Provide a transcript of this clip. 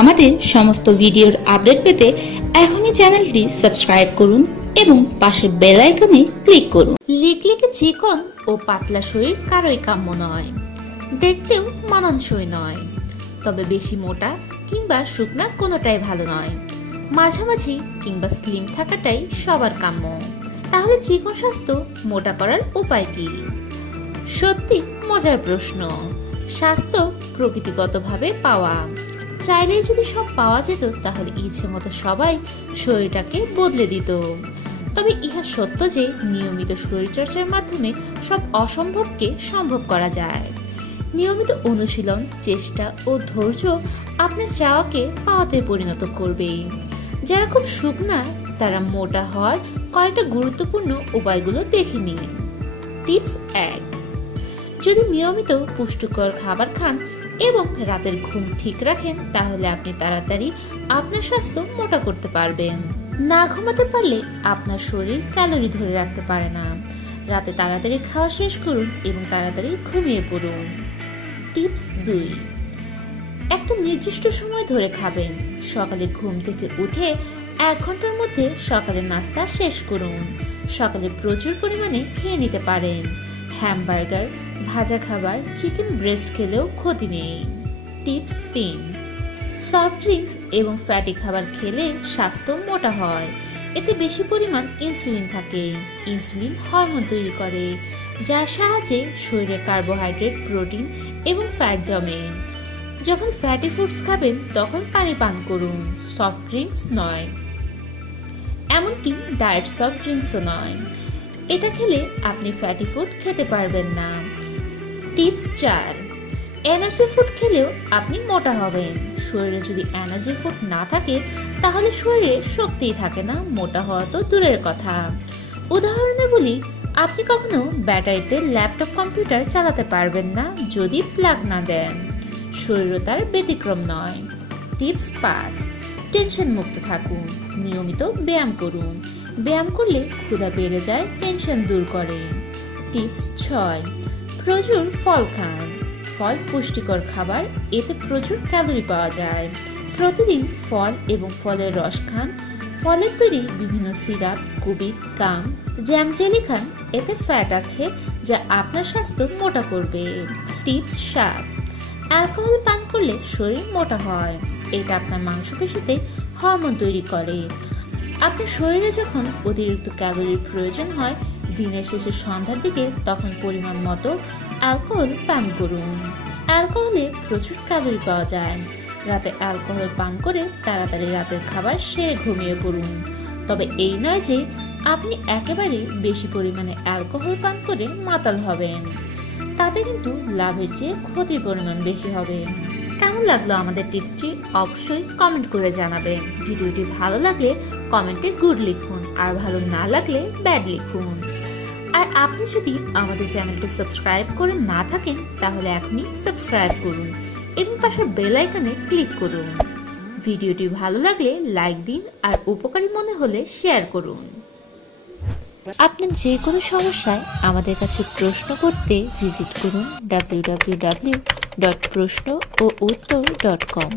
আমাদের সমস্ত ভিডিওর আপডেট পেতে এখনই চ্যানেলটি সাবস্ক্রাইব করুন এবং পাশের বেল আইকনে ক্লিক করুন। লিকলিকে চিকন ও পাতলা শরীর কারোই কাম্য নয়। দেখতেও মানানসই নয়। তবে বেশি মোটা কিংবা শুকনা কোনোটাই ভালো নয়। মাঝামাঝি কিংবা স্লিম থাকাটাই সবার কাম্য। তাহলে চিকন স্বাস্থ্য মোটা করার উপায় কি? সত্যি মজার প্রশ্ন। স্বাস্থ্য প্রকৃতিগতভাবে পাওয়া। চাইলেই যদি সব পাওয়া যেত, তাহলে ইচ্ছে মতো সবাই শরীরটাকে বদলে দিত। তবে ইহা সত্য যে, নিয়মিত শরীরচর্চার মাধ্যমে সব অসম্ভবকে সম্ভব করা যায়। নিয়মিত অনুশীলন, চেষ্টা ও ধৈর্য আপনার চাওয়াকে পাওয়াতে পরিণত করবে। যারা খুব শুকনা, তারা মোটা হওয়ার কয়েকটা গুরুত্বপূর্ণ উপায়গুলো দেখে নিন। টিপস এক, যদি নিয়মিত পুষ্টিকর খাবার খান এবং রাতের ঘুম ঠিক রাখেন, তাহলে আপনি তাড়াতাড়ি আপনার স্বাস্থ্য মোটা করতে পারবেন। না ঘুমাতে পারলে আপনার শরীর ক্যালোরি ধরে রাখতে পারে না। রাতে তাড়াতাড়ি খাওয়া শেষ করুন এবং তাড়াতাড়ি ঘুমিয়ে পড়ুন। টিপস দুই, একটা নির্দিষ্ট সময় ধরে খাবেন। সকালে ঘুম থেকে উঠে এক ঘণ্টার মধ্যে সকালের নাস্তা শেষ করুন। সকালে প্রচুর পরিমাণে খেয়ে নিতে পারেন। হ্যামবার্গার, ভাজা খাবার, চিকেন ব্রেস্ট খেলেও ক্ষতি নেই। টিপস তিন, সফট ড্রিঙ্কস এবং ফ্যাটি খাবার খেলে স্বাস্থ্য মোটা হয়। এতে বেশি পরিমাণ ইনসুলিন থাকে। ইনসুলিন হরমোন তৈরি করে, যার সাহায্যে শরীরে কার্বোহাইড্রেট, প্রোটিন এবং ফ্যাট জমে। যখন ফ্যাটি ফুডস খাবেন, তখন পানি পান করুন। সফট ড্রিঙ্কস নয়, এমনকি ডায়েট সফট ড্রিঙ্কসও নয়। এটা খেলে আপনি ফ্যাটি ফুড খেতে পারবেন না। টিপস চার এনার্জি ফুড খেলেও আপনি মোটা হবেন। শরীরে যদি এনার্জি ফুড না থাকে, তাহলে শরীরে শক্তিই থাকে না, মোটা হওয়া তো দূরের কথা। উদাহরণে বলি, আপনি কখনো ব্যাটারিতে ল্যাপটপ কম্পিউটার চালাতে পারবেন না যদি প্লাগ না দেন। শরীরও তার ব্যতিক্রম নয়। টিপস পাঁচ টেনশন মুক্ত থাকুন, নিয়মিত ব্যায়াম করুন। ব্যায়াম করলে ক্ষুধা বেড়ে যায় টেনশন দূর করে। টিপস ছয়, প্রচুর ফল খান। ফল পুষ্টিকর খাবার, এতে প্রচুর ক্যালোরি পাওয়া যায়। প্রতিদিন ফল এবং ফলের রস খান। ফলের তৈরি বিভিন্ন সিরাপ কুবি কাম জ্যাম জেলি খান। এতে ফ্যাট আছে, যা আপনার স্বাস্থ্য মোটা করবে। টিপস সাত, অ্যালকোহল পান করলে শরীর মোটা হয়। এটা আপনার মাংসপেশিতে হরমোন তৈরি করে। আপনার শরীরে যখন অতিরিক্ত ক্যালোরির প্রয়োজন হয়, দিনের শেষে সন্ধ্যার দিকে তখন পরিমাণ মতো অ্যালকোহল পান করুন। অ্যালকোহলে প্রচুর ক্যালোরি পাওয়া যায়। রাতে অ্যালকোহল পান করে তাড়াতাড়ি রাতের খাবার সেরে ঘুমিয়ে পড়ুন। তবে এই নয় যে, আপনি একেবারে বেশি পরিমাণে অ্যালকোহল পান করে মাতাল হবেন। তাতে কিন্তু লাভের চেয়ে ক্ষতির পরিমাণ বেশি হবে। কেমন লাগল আমাদের টিপসটি অবশ্যই কমেন্ট করে জানাবেন ভিডিওটি ভালো লাগলে কমেন্টে গুড লিখুন, আর ভালো না লাগলে ব্যাড লিখুন। আর আপনি যদি আমাদের চ্যানেলটি সাবস্ক্রাইব করে না থাকেন, তাহলে এখনই সাবস্ক্রাইব করুন এবং পাশের বেল আইকনে ক্লিক করুন। ভিডিওটি ভালো লাগলে লাইক দিন, আর উপকারী মনে হলে শেয়ার করুন। আপনার যে কোনো সমস্যায় আমাদের কাছে প্রশ্ন করতে ভিজিট করুন ডাব্লিউ ডাব্লিউ ডাব্লিউ ডট প্রশ্ন ও উত্তর ডট কম।